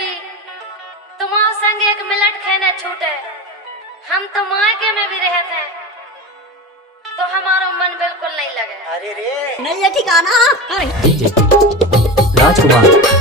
कि तुम्हारे संग एक मिनट खेने छूटे, हम तो मायके में भी रहते हैं तो हमारा मन बिल्कुल नहीं लगे। अरे रे नहीं है ठिकाना। राजकुमार।